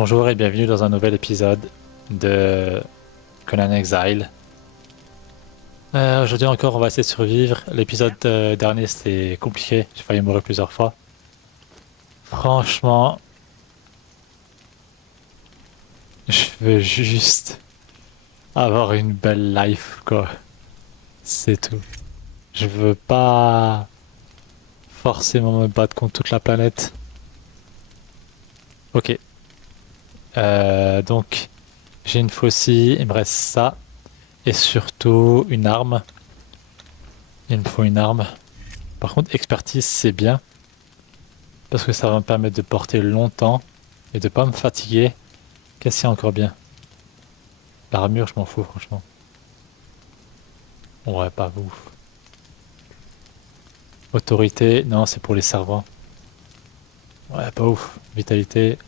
Bonjour et bienvenue dans un nouvel épisode de Conan Exile. Aujourd'hui encore, on va essayer de survivre. L'épisode dernier, c'était compliqué. J'ai failli mourir plusieurs fois. Franchement, je veux juste avoir une belle life, quoi. C'est tout. Je veux pas forcément me battre contre toute la planète. Ok. Donc, j'ai une faucille, il me reste ça. Et surtout, une arme. Il me faut une arme. Par contre, expertise, c'est bien. Parce que ça va me permettre de porter longtemps et de pas me fatiguer. Qu'est-ce qu'il y a encore bien? L'armure, je m'en fous, franchement. Ouais, pas ouf. Autorité, non, c'est pour les servants. Ouais, pas ouf. Vitalité,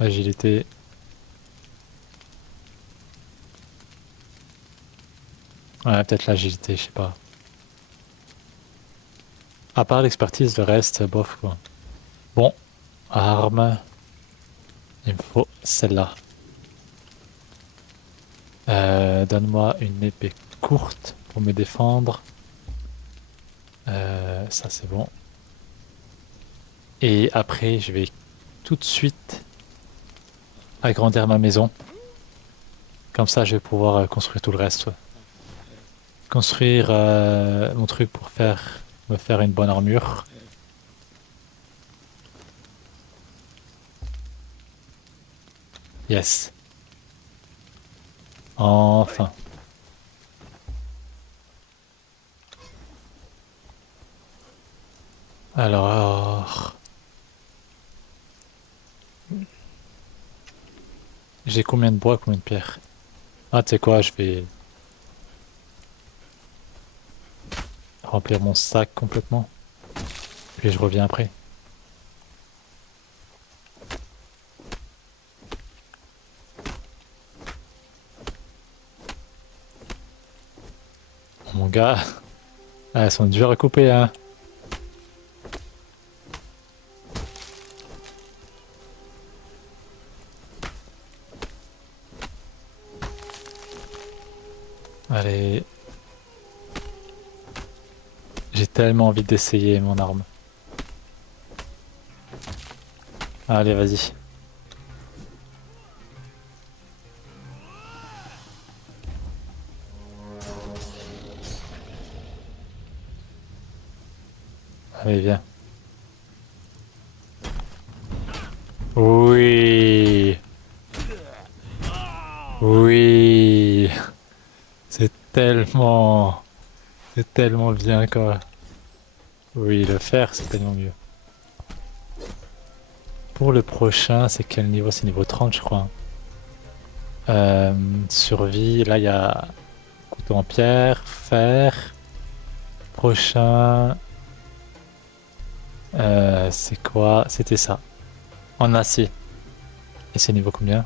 agilité. Ouais, peut-être l'agilité, je sais pas. À part l'expertise, le reste, bof, quoi. Bon, arme. Il me faut celle-là. Donne-moi une épée courte pour me défendre. Ça, c'est bon. Et après, je vais tout de suite agrandir ma maison. Comme ça, je vais pouvoir construire tout le reste. Ouais. Construire mon truc pour me faire une bonne armure. Yes. Enfin. Alors, j'ai combien de bois, combien de pierres? Ah, tu sais quoi, je vais remplir mon sac complètement. Puis je reviens après. Mon gars, ah, elles sont dures à couper, hein. Allez. J'ai tellement envie d'essayer mon arme. Allez, vas-y. Allez, viens. Oui. Oui. C'est tellement... C'est tellement bien, quoi. Oui, le fer, c'est tellement mieux. Pour le prochain, c'est quel niveau? C'est niveau 30, je crois. Survie, là, il y a couteau en pierre, fer. Prochain, c'est quoi? C'était ça. En acier. Et c'est niveau combien?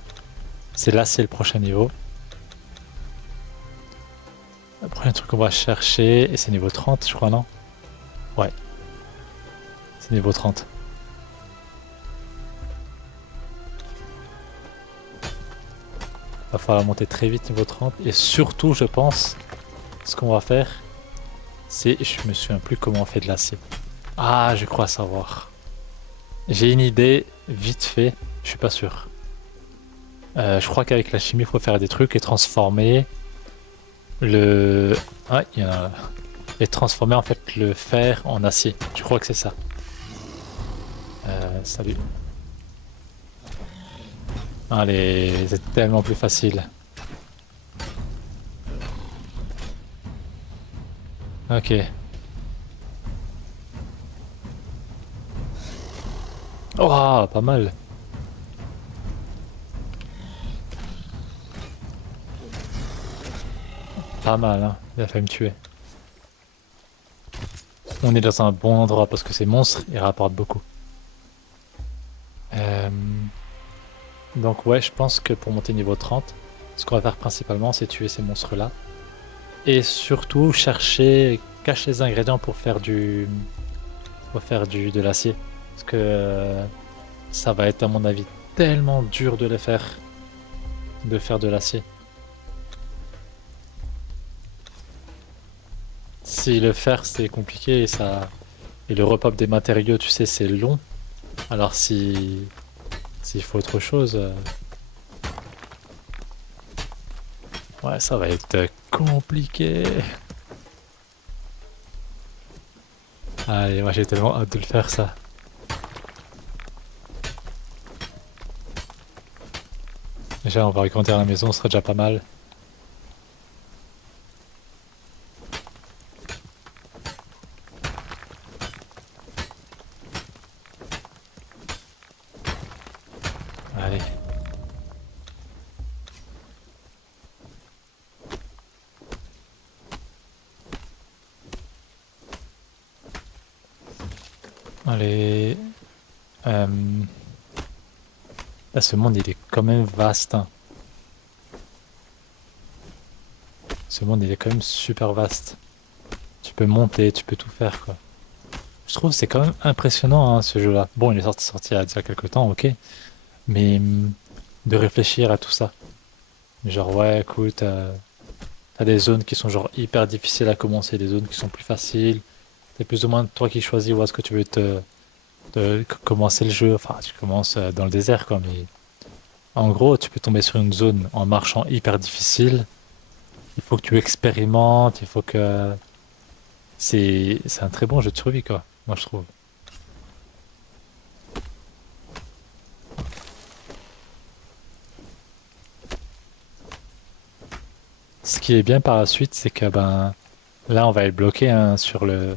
C'est l'acier le prochain niveau. Le premier truc qu'on va chercher, et c'est niveau 30, je crois, non? Ouais, c'est niveau 30. Va falloir monter très vite niveau 30. Et surtout, je pense, ce qu'on va faire, c'est... Je me souviens plus comment on fait de l'acier. Ah, je crois savoir. J'ai une idée, vite fait, je suis pas sûr. Je crois qu'avec la chimie, il faut faire des trucs et transformer le... Ah, il y en a... Et transformer en fait le fer en acier. Je crois que c'est ça. Salut. Allez, c'est tellement plus facile. Ok. Oh, pas mal. Pas mal, hein. Il a failli me tuer. On est dans un bon endroit parce que ces monstres, ils rapportent beaucoup. Euh, Donc ouais, je pense que pour monter niveau 30, ce qu'on va faire principalement, c'est tuer ces monstres-là. Et surtout chercher, cacher les ingrédients pour faire pour faire de l'acier. Parce que ça va être à mon avis tellement dur de faire de l'acier. Si le fer c'est compliqué et le repop des matériaux, tu sais, c'est long. Alors si s'il faut autre chose, ouais, ça va être compliqué. Allez, moi j'ai tellement hâte de le faire ça. Déjà, on va agrandir la maison, ce sera déjà pas mal. Allez. Allez. Euh, Là, ce monde, il est quand même vaste, hein. Ce monde, il est quand même super vaste. Tu peux monter, tu peux tout faire, quoi. Je trouve que c'est quand même impressionnant, hein, ce jeu-là. Bon, il est sorti il y a déjà quelques temps, ok. Mais de réfléchir à tout ça. Genre, ouais, écoute, t'as des zones qui sont genre hyper difficiles à commencer, des zones qui sont plus faciles. C'est plus ou moins toi qui choisis où est-ce que tu veux commencer le jeu. Enfin, tu commences dans le désert, quoi. Mais en gros, tu peux tomber sur une zone en marchant hyper difficile. Il faut que tu expérimentes, il faut que... C'est un très bon jeu de survie, quoi. Moi, je trouve. Ce qui est bien par la suite, c'est que ben là, on va être bloqué hein, sur le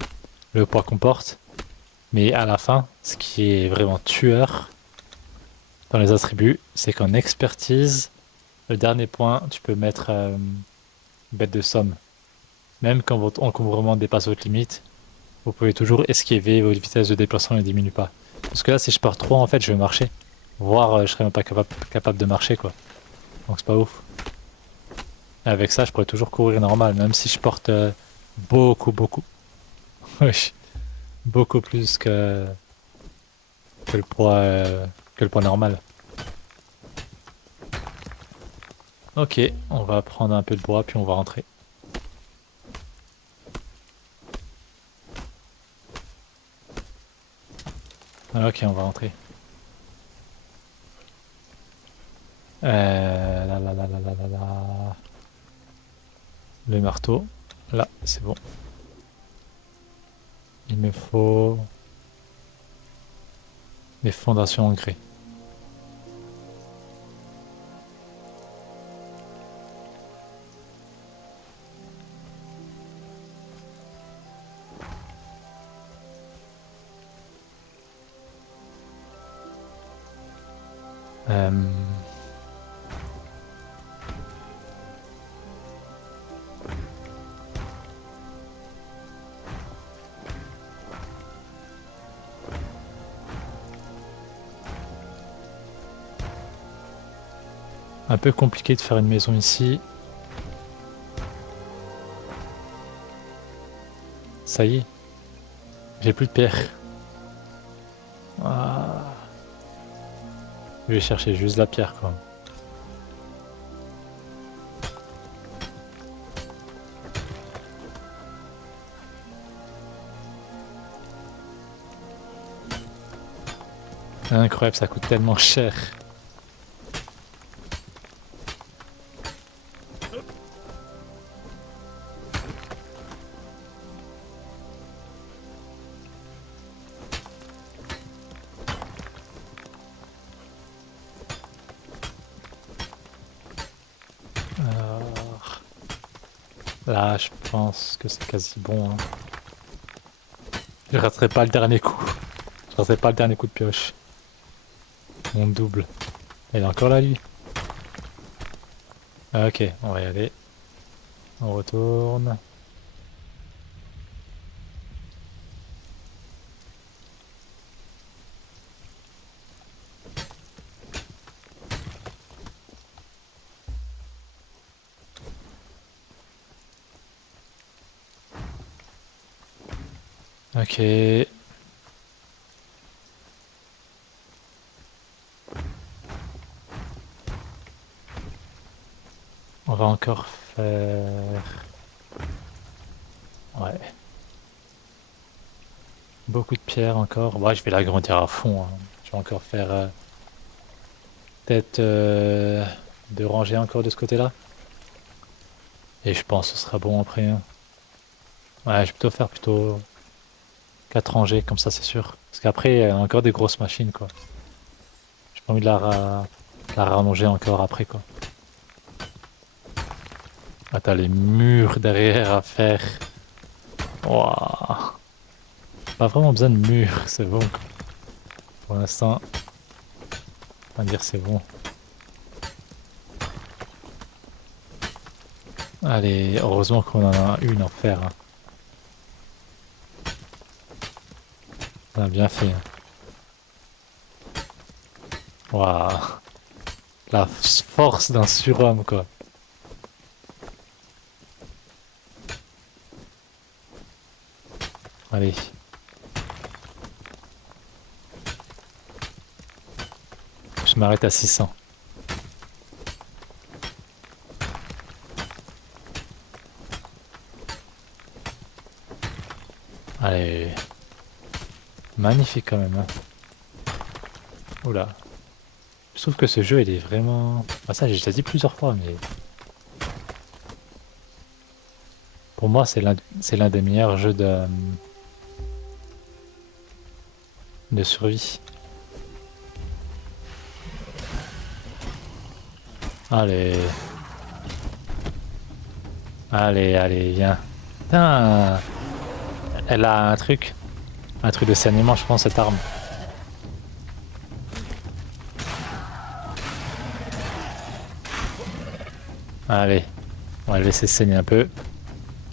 poids qu'on porte. Mais à la fin, ce qui est vraiment tueur dans les attributs, c'est qu'en expertise, le dernier point, tu peux mettre bête de somme. Même quand votre encombrement dépasse votre limite, vous pouvez toujours esquiver, votre vitesse de déplacement ne diminue pas. Parce que là, si je pars trop, en fait, je vais marcher. Voire, je serais même pas capable de marcher, quoi. Donc c'est pas ouf. Et avec ça, je pourrais toujours courir normal, même si je porte beaucoup. Oui, beaucoup plus que le poids, que le poids normal. Ok, on va prendre un peu de bois, puis on va rentrer. Ok, on va rentrer. Là. Le marteau. Là, c'est bon. Il me faut des fondations en grès. Euh, un peu compliqué de faire une maison ici. Ça y est, j'ai plus de pierre. Ah, je vais chercher juste la pierre, quoi. Incroyable, ça coûte tellement cher. Alors, là, je pense que c'est quasi bon, hein. Je raterai pas le dernier coup. Je raterai pas le dernier coup de pioche. Mon double. Il est encore là, lui. Ah, ok, on va y aller. On retourne. Ok. On va encore faire... Ouais. Beaucoup de pierres encore. Ouais, je vais l'agrandir à fond, hein. Je vais encore faire... peut-être... deux rangées encore de ce côté-là. Et je pense que ce sera bon après, hein. Ouais, je vais plutôt faire plutôt 4 rangées, comme ça c'est sûr. Parce qu'après, il y a encore des grosses machines, quoi. J'ai pas envie de la rallonger encore après, quoi. Ah, t'as les murs derrière à faire. Waouh. Pas vraiment besoin de murs, c'est bon, quoi. Pour l'instant, on va dire c'est bon. Allez, heureusement qu'on en a une en fer, hein. On a bien fait, hein. Waouh. La force d'un surhomme, quoi. Allez. Je m'arrête à 600. Allez. Magnifique quand même, hein. Oula. Je trouve que ce jeu, il est vraiment... Ah, ça, j'ai déjà dit plusieurs fois, mais... Pour moi, c'est l'un des meilleurs jeux de survie. Allez. Allez, allez, viens. Putain. Elle a un truc. Un truc de saignement, je pense, cette arme. Allez. On va le laisser saigner un peu.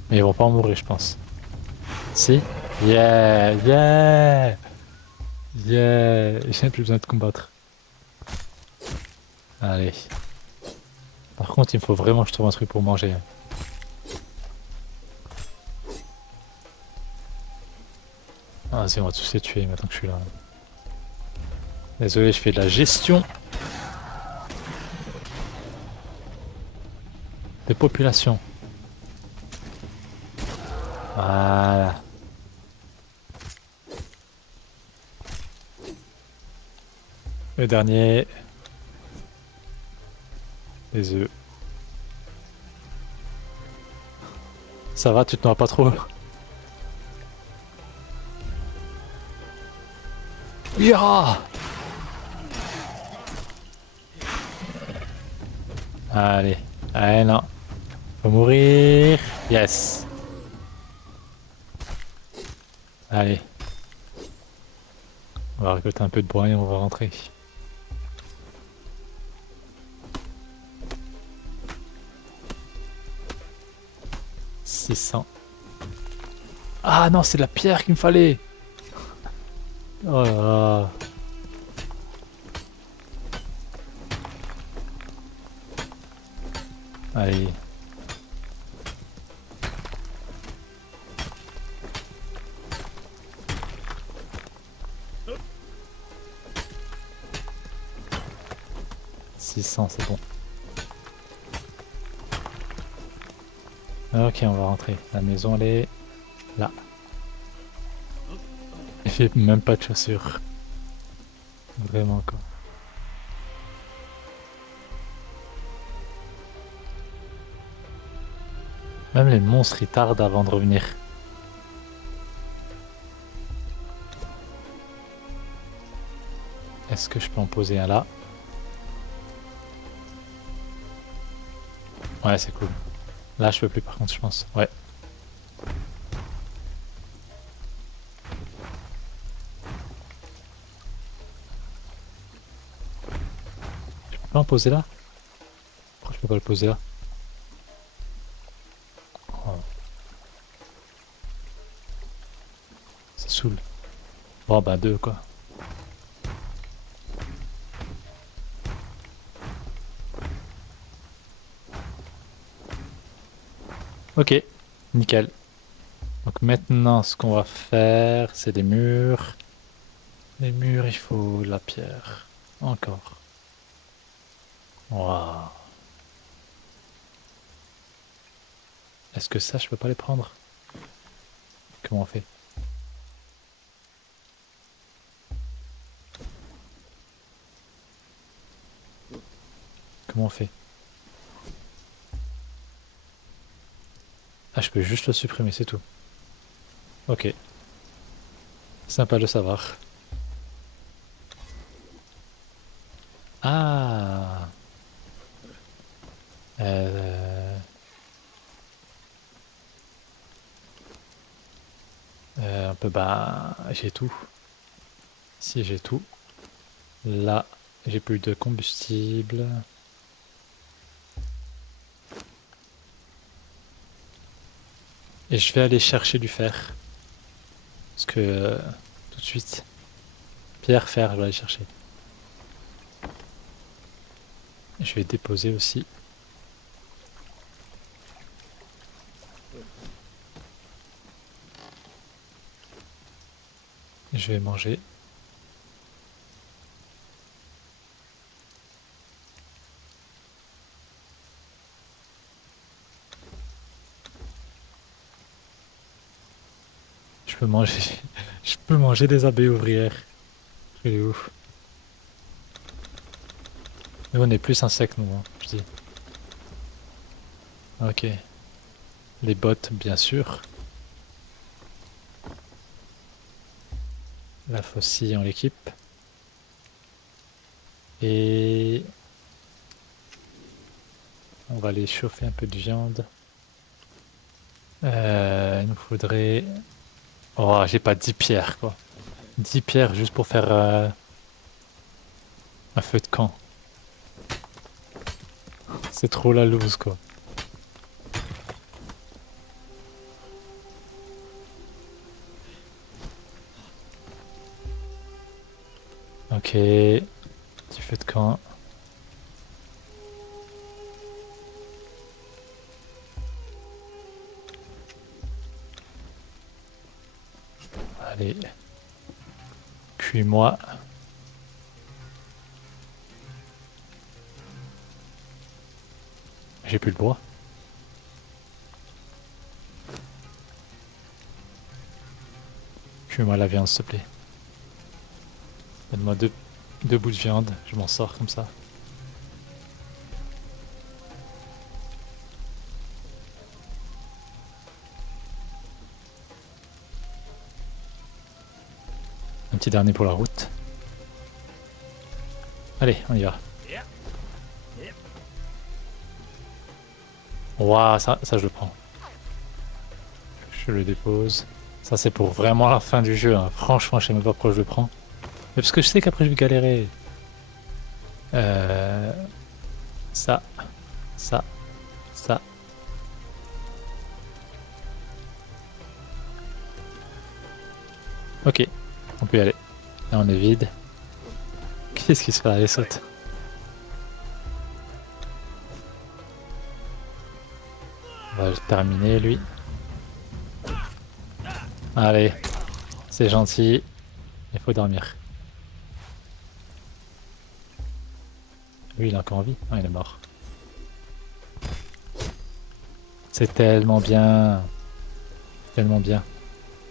Mais ils vont pas en mourir, je pense. Si? Yeah! Yeah! Yeah! J'ai plus besoin de combattre. Allez. Par contre, il me faut vraiment que je trouve un truc pour manger. Ah, vas-y, on va tous les tuer maintenant que je suis là. Désolé, je fais de la gestion de population. Voilà. Le dernier. Les œufs. Ça va, tu te noies pas trop? Ya! Allez. Allez, non. Faut mourir. Yes. Allez. On va récolter un peu de bois et on va rentrer. « 600. Ah non, c'est de la pierre qu'il me fallait. Oh là là. Allez. « 600, c'est bon. Ok, on va rentrer. La maison, elle est là. J'ai même pas de chaussures. Vraiment, quoi. Même les monstres, ils tardent avant de revenir. Est-ce que je peux en poser un là? Ouais, c'est cool. Là, je peux plus par contre, je pense. Ouais. Je peux pas en poser là? Pourquoi je peux pas le poser là? Oh, ça saoule. Bon, bah deux, quoi. Ok, nickel. Donc maintenant, ce qu'on va faire, c'est des murs. Les murs, il faut de la pierre. Encore. Waouh. Est-ce que ça, je peux pas les prendre? Comment on fait? Comment on fait? Ah, je peux juste le supprimer, c'est tout. Ok, sympa de savoir. Ah, euh, un peu, bah, j'ai tout. Si j'ai tout. Là, j'ai plus de combustible. Et je vais aller chercher du fer. Parce que tout de suite, pierre, fer, je vais aller chercher. Je vais déposer aussi. Je vais manger. Je peux manger. Je peux manger des abeilles ouvrières. C'est ouf. Nous, on est plus insectes, nous, hein, je dis. Ok. Les bottes, bien sûr. La faucille, on l'équipe. Et on va aller chauffer un peu de viande. Il nous faudrait... Oh, j'ai pas 10 pierres, quoi. 10 pierres juste pour faire un feu de camp. C'est trop la loose, quoi. Ok. Petit feu de camp. Allez. Cuis-moi. J'ai plus le bois. Cuis-moi la viande, s'il te plaît. Donne-moi deux bouts de viande. Je m'en sors comme ça. Un petit dernier pour la route. Allez, on y va. Waouh, ça je le prends. Je le dépose. Ça c'est pour vraiment la fin du jeu, hein. Franchement, je sais même pas pourquoi je le prends. Mais parce que je sais qu'après je vais galérer. Euh... Ça, ça, ça. Ok, on peut y aller. Là on est vide. Qu'est-ce qui se passe? Allez, saute. On va le terminer lui. Allez, c'est gentil. Il faut dormir. Lui il a encore envie. Ah, il est mort. C'est tellement bien. Tellement bien.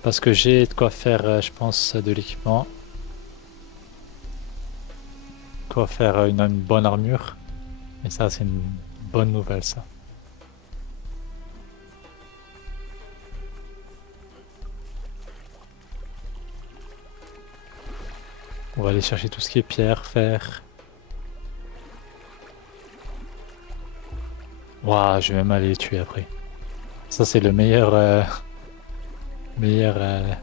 Parce que j'ai de quoi faire, je pense, de l'équipement. Quoi faire une bonne armure. Et ça, c'est une bonne nouvelle, ça. On va aller chercher tout ce qui est pierre, fer. Waouh, je vais même aller les tuer après. Ça, c'est le meilleur, meilleur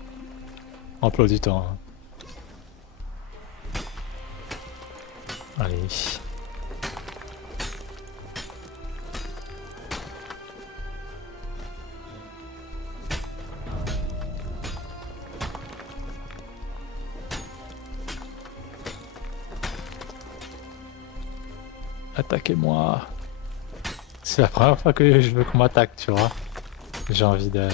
emploi du temps, hein. Allez. Attaquez-moi. C'est la première fois que je veux qu'on m'attaque, tu vois. J'ai envie de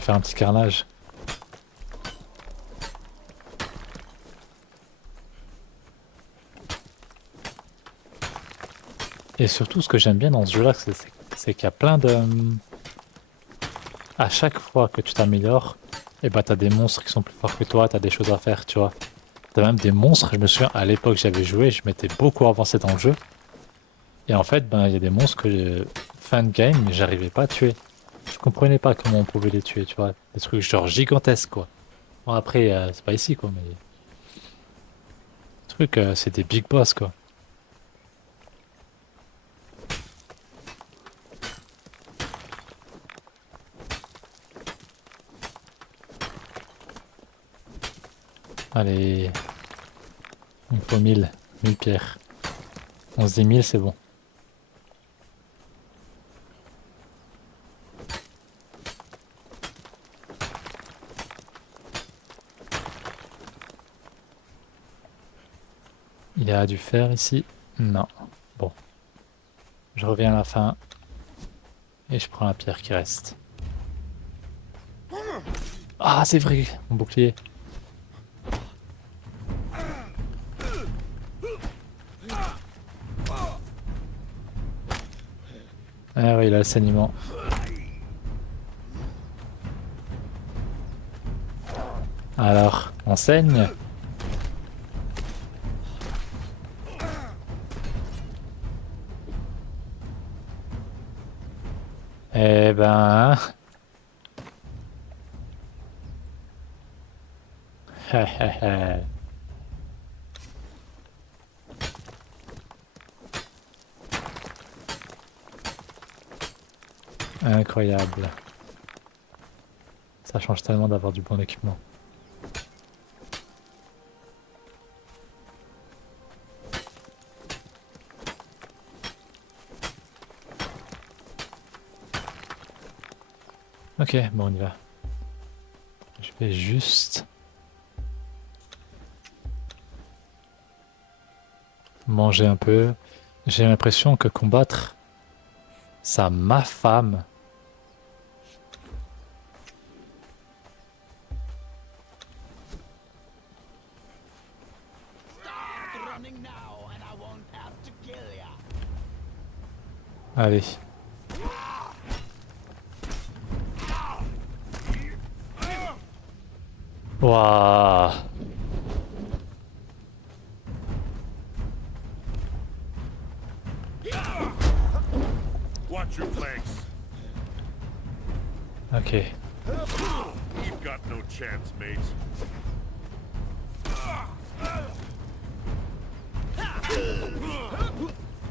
faire un petit carnage. Et surtout, ce que j'aime bien dans ce jeu-là, c'est qu'il y a plein de... À chaque fois que tu t'améliores, et bah t'as des monstres qui sont plus forts que toi, t'as des choses à faire, tu vois. T'as même des monstres, je me souviens, à l'époque j'avais joué, je m'étais beaucoup avancé dans le jeu. Et en fait, ben il y a des monstres que fin de game, j'arrivais pas à tuer. Je comprenais pas comment on pouvait les tuer, tu vois. Des trucs genre gigantesques, quoi. Bon après, c'est pas ici, quoi, mais... Les trucs, c'est des big boss, quoi. Allez, il me faut 1000 pierres. On se dit 1000, c'est bon. Il y a du fer ici? Non. Bon, je reviens à la fin et je prends la pierre qui reste. Ah, c'est vrai, mon bouclier. Ah oui, il a le saignement. Alors, on saigne? Eh ben... Incroyable. Ça change tellement d'avoir du bon équipement. Ok, bon, on y va. Je vais juste manger un peu. J'ai l'impression que combattre, ça m'affame. Allez. Waouh. Watch your flanks. Ok. You've got no chance, mate.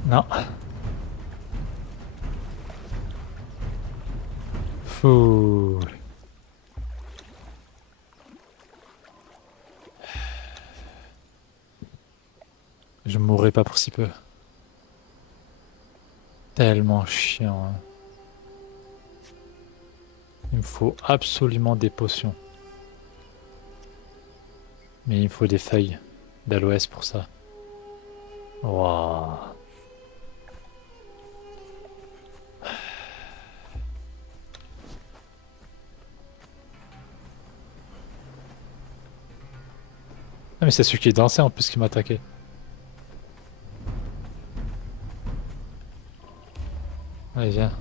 Non. Fou. Je mourrai pas pour si peu. Tellement chiant, hein. Il me faut absolument des potions. Mais il me faut des feuilles d'aloès pour ça. Waouh. Ah mais c'est celui qui dansait en plus qui m'a attaqué. Allez viens.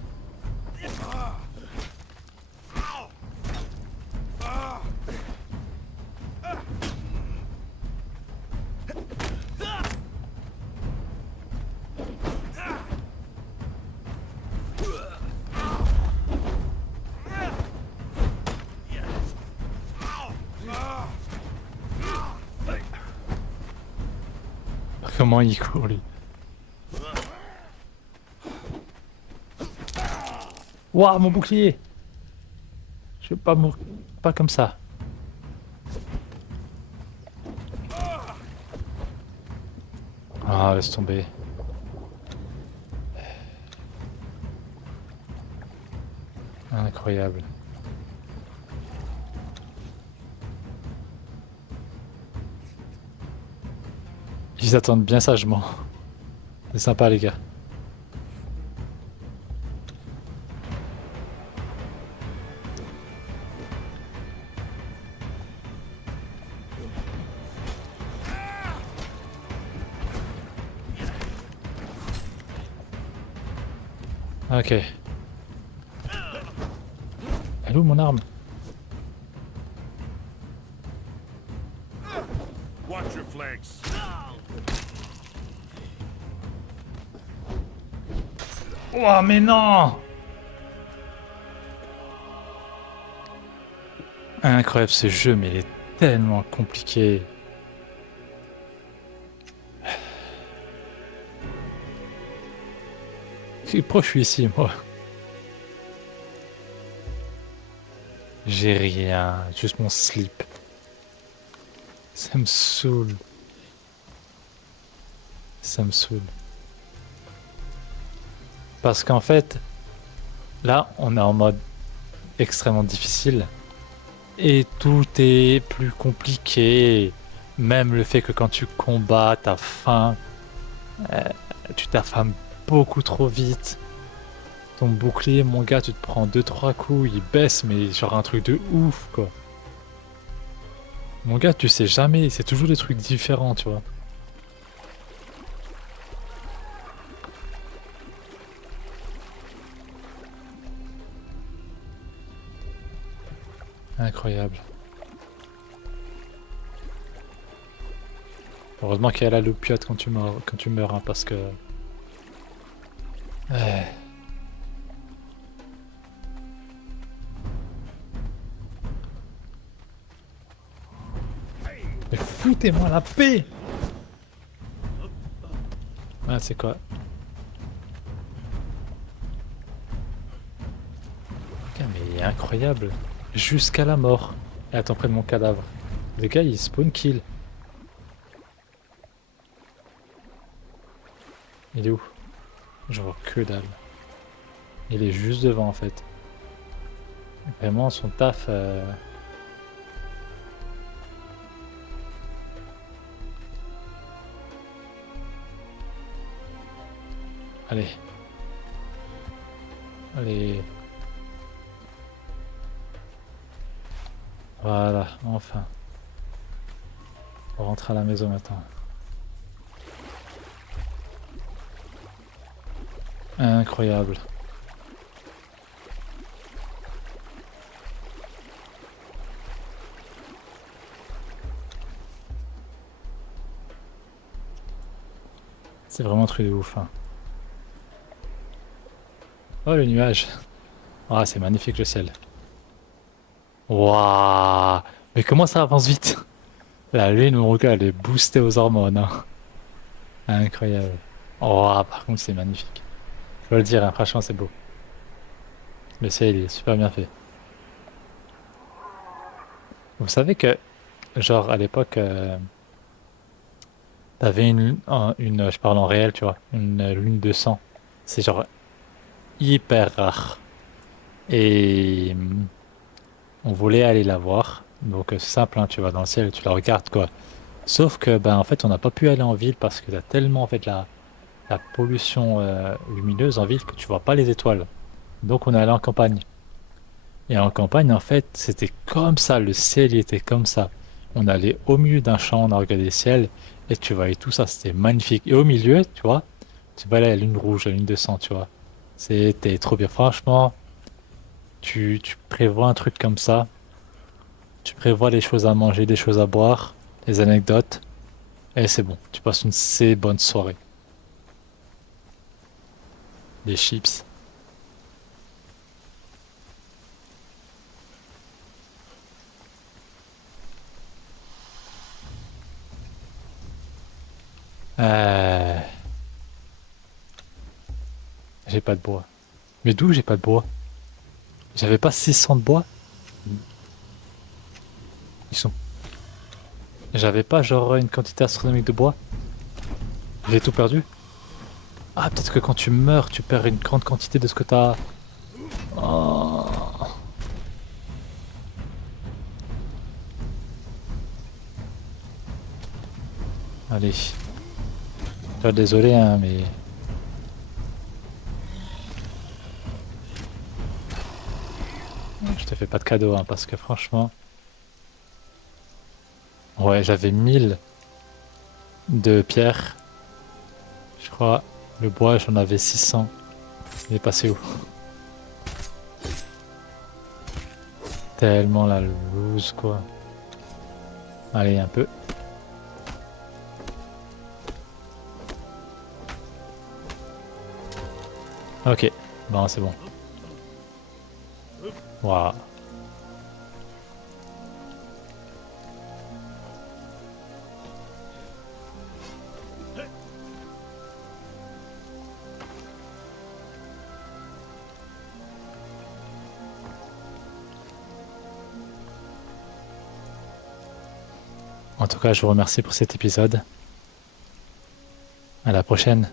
Comment il court lui. Waouh mon bouclier. Je vais pas mourir. Pas comme ça. Ah laisse tomber. Incroyable. Ils attendent bien sagement. C'est sympa les gars. Ok. Elle est où mon arme? Watch your flanks. Oh mais non! Incroyable ce jeu, mais il est tellement compliqué. Pourquoi je suis ici, moi? J'ai rien, juste mon slip. Ça me saoule. Ça me saoule. Parce qu'en fait, là, on est en mode extrêmement difficile. Et tout est plus compliqué. Même le fait que quand tu combats, t'as faim. Tu t'affames beaucoup trop vite. Ton bouclier, mon gars, tu te prends 2-3 coups, il baisse, mais genre un truc de ouf, quoi. Mon gars, tu sais jamais, c'est toujours des trucs différents, tu vois. Incroyable. Heureusement qu'il y a la loupiote quand tu meurs, hein, parce que... Ouais. Mais foutez-moi la paix! Ah, c'est quoi? Putain, mais il est incroyable. Jusqu'à la mort. Et attends, près de mon cadavre. Le gars, il spawn kill. Il est où? Je vois que dalle. Il est juste devant, en fait. Vraiment, son taf... Allez. Allez. Voilà, enfin. On rentre à la maison maintenant. Incroyable. C'est vraiment un truc de ouf, hein. Oh, le nuage. Ah, c'est magnifique le ciel. Waouh! Mais comment ça avance vite? La lune, mon gars, elle est boostée aux hormones, hein. Incroyable. Oh, par contre, c'est magnifique. Je dois le dire, hein, franchement, c'est beau. Le ciel, il est super bien fait. Vous savez que, genre, à l'époque, t'avais je parle en réel, tu vois, une lune de sang. C'est genre hyper rare. Et on voulait aller la voir. Donc, c'est simple, hein, tu vas dans le ciel, tu la regardes, quoi. Sauf que, ben, en fait, on n'a pas pu aller en ville parce que t'as tellement, en fait, la pollution lumineuse en ville que tu vois pas les étoiles. Donc, on est allé en campagne. Et en campagne, en fait, c'était comme ça, le ciel il était comme ça. On allait au milieu d'un champ, on a regardé le ciel, et tu voyais tout ça, c'était magnifique. Et au milieu, tu vois, tu voyais la lune rouge, la lune de sang, tu vois. C'était trop bien. Franchement, tu prévois un truc comme ça, tu prévois les choses à manger, des choses à boire, les anecdotes, et c'est bon. Tu passes une assez bonne soirée. Des chips. Euh, j'ai pas de bois. Mais d'où j'ai pas de bois? J'avais pas 600 de bois? Ils sont J'avais pas genre une quantité astronomique de bois. J'ai tout perdu. Ah, peut-être que quand tu meurs, tu perds une grande quantité de ce que t'as. Oh. Allez. Désolé, hein, mais. Je te fais pas de cadeau, hein, parce que franchement. Ouais, j'avais 1000 de pierre. Je crois. Le bois, j'en avais 600. Il est passé où? Tellement la loose quoi. Allez un peu. Ok, bon c'est bon. Waouh. En tout cas, je vous remercie pour cet épisode. À la prochaine.